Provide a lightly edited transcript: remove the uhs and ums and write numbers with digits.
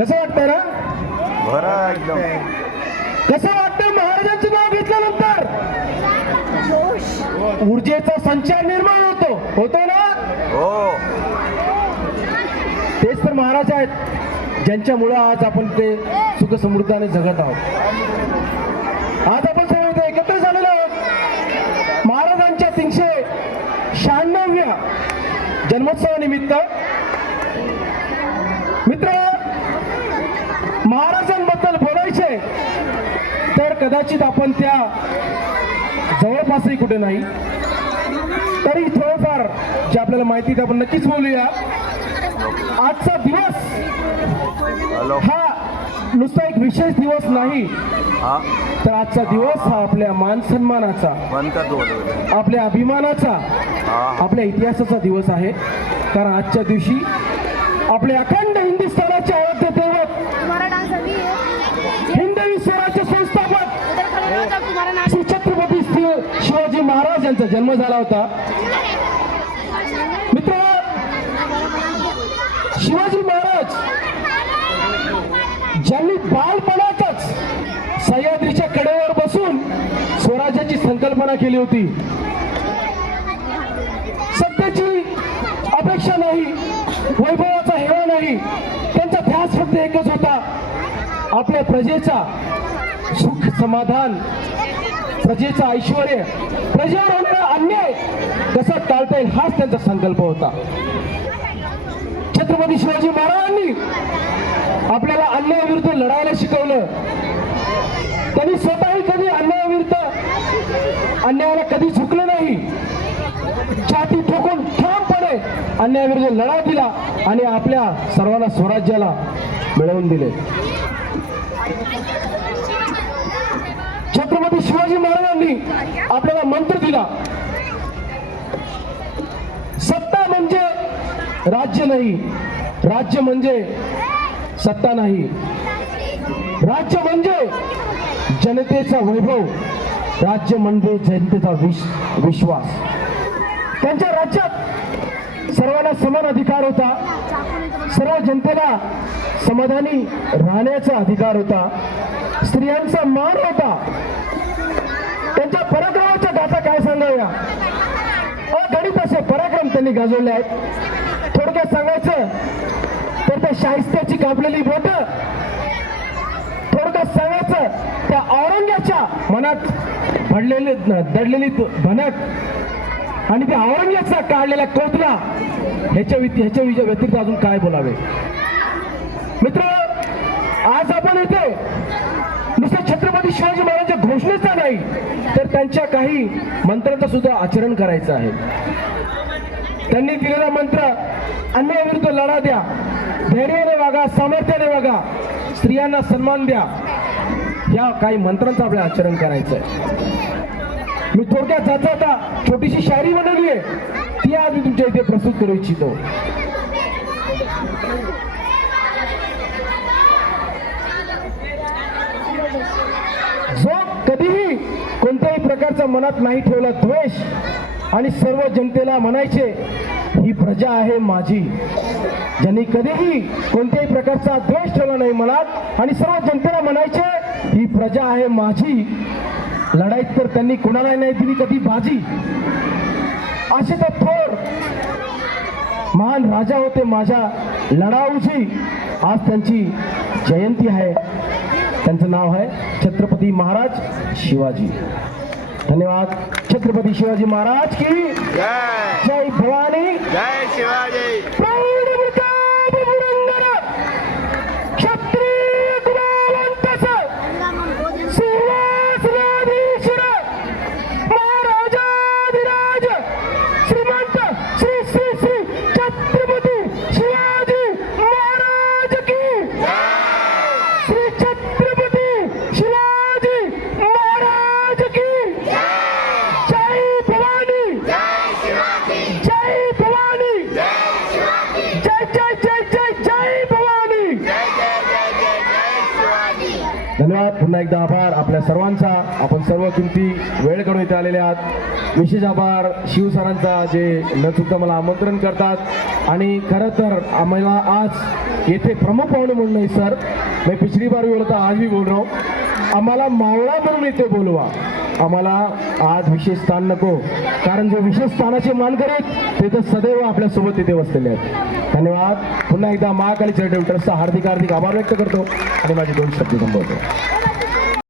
कसं वाटतंय ना? बरं एकदम. कसं वाटतंय महाराजांचं नाव घेतल्यानंतर? ऊर्जेचा संचार निर्माण होतो ना? हो. तेच तर महाराज आहेत ज्यांच्यामुळं आज आपण ते सुख समृद्धाने जगत आहोत. आज आपण सर्व इथे एकत्र झालेलो आहोत महाराजांच्या 396व्या जन्मोत्सवानिमित्त. मित्र, महाराजांबद्दल बोलायचे तर कदाचित आपण त्या जवळपासही कुठे नाही, तरी थोडंफार जे आपल्याला माहिती ते आपण नक्कीच बोलूया. आजचा दिवस हा नुसता एक विशेष दिवस नाही, तर आजचा दिवस हा आपल्या मान सन्मानाचा, आपल्या अभिमानाचा, आपल्या इतिहासाचा दिवस आहे. कारण आजच्या दिवशी आपले अखंड हिंदुस्थानाचे आराध्य दैवत, हिंदवी स्वराज्य संस्थापक श्री छत्रपती शिवाजी महाराज यांचा जन्म झाला होता. मित्र, शिवाजी महाराज ज्यांनी बालपणातच सह्याद्रीच्या कडेवर बसून स्वराज्याची संकल्पना केली होती. सत्तेची अपेक्षा नाही, वैभवाचा हेवा नाही, त्यांचा ध्यास फक्त एकच होता, आपल्या प्रजेचा सुख समाधान, प्रजेचा ऐश्वर, प्रजेवर होणारा अन्याय कसा टाळता येईल हाच त्यांचा संकल्प होता. छत्रपती शिवाजी महाराजांनी आपल्याला अन्यायाविरुद्ध लढायला शिकवलं. त्यांनी स्वतःही कधी अन्यायाला कधी झुकलं नाही. छाती ठोकून ठामपणे अन्यायाविरुद्ध लढा दिला आणि आपल्या सर्वांना स्वराज्याला मिळवून दिले. छत्रपती शिवाजी महाराजांनी आपल्याला मंत्र दिला, सत्ता म्हणजे राज्य नाही, राज्य म्हणजे सत्ता नाही, राज्य म्हणजे जनतेचा वैभव, राज्य म्हणजे जनतेचा विश्वास. त्यांच्या राज्यात सर्वांना समान अधिकार होता, सर्व जनतेला समाधानी राहण्याचा अधिकार होता, स्त्रियांचा मान होता. त्यांच्या पराक्रमाच्या गाथा काय सांगाव्या, अगणित असे पराक्रम त्यांनी गाजवले आहेत. थोडक्यात सांगायचं तर त्या शाहिस्त्याची कापलेली बोट, थोडक्यात सांगायचं त्या औरंग्याच्या मनात दडलेली भनक आणि त्या औरंग्याचा काढलेला कोथळा, ह्याच्या व्यतिरिक्त अजून काय बोलावे. मित्र, आज आपण इथे नुसतं छत्रपती शिवाजी महाराजांच्या घोषणेचा नाही, तर त्यांच्या काही मंत्रांचं सुद्धा आचरण करायचं आहे. त्यांनी दिलेला मंत्र, अन्यायाविरुद्ध लढा द्या, धैर्याने वागा, सामर्थ्याने वागा, स्त्रियांना सन्मान द्या, या काही मंत्रांचं आपल्याला आचरण करायचं आहे. मी थोडक्यात जाता छोटीशी शायरी बनवली आहे, ती आज मी तुमच्या इथे प्रस्तुत करू इच्छितो. जो कधीही कोणत्याही प्रकारचा मनात नाही ठेवला द्वेष आणि सर्व जनतेला म्हणायचे ही प्रजा आहे माझी, ज्यांनी कधीही कोणत्याही प्रकारचा द्वेष ठेवला नाही मनात आणि सर्व जनतेला म्हणायचे ही प्रजा आहे माझी, लढाईत तर त्यांनी कोणाला नाही दिली कधी बाजी. असे तर थोर महान राजा होते माझ्या लढाऊची, आज त्यांची जयंती आहे. त्यांचं नाव आहे छत्रपती महाराज शिवाजी. धन्यवाद. छत्रपती शिवाजी महाराज की जय. जय भवानी, जय शिवाजी. जय भवानी, जय शिवाजी. पुन्हा एकदा आभार आपल्या सर्वांचा. आपण सर्व किमती वेळ काढून इथे आलेले आहात. विशेष आभार शिवसरांचा जे न चुकता मला आमंत्रण करतात. आणि खरं तर आम्हाला आज येथे प्रमुख पाहुणे म्हणून नाही सर, मैं पिछली बार भी बोला था, आज भी बोल रहा हूँ, आम्हाला मावळा म्हणून इथे बोलवा. आम्हाला आज विशेष स्थान नको, कारण जो विशेष स्थानाचे मानकरी आहेत ते तर सदैव आपल्यासोबत इथे बसलेले आहेत. धन्यवाद. पुन्हा एकदा महाकाली चॅरिटेबल ट्रस्टचा हार्दिक आभार व्यक्त करतो आणि माझे 2 शब्द संपवतो.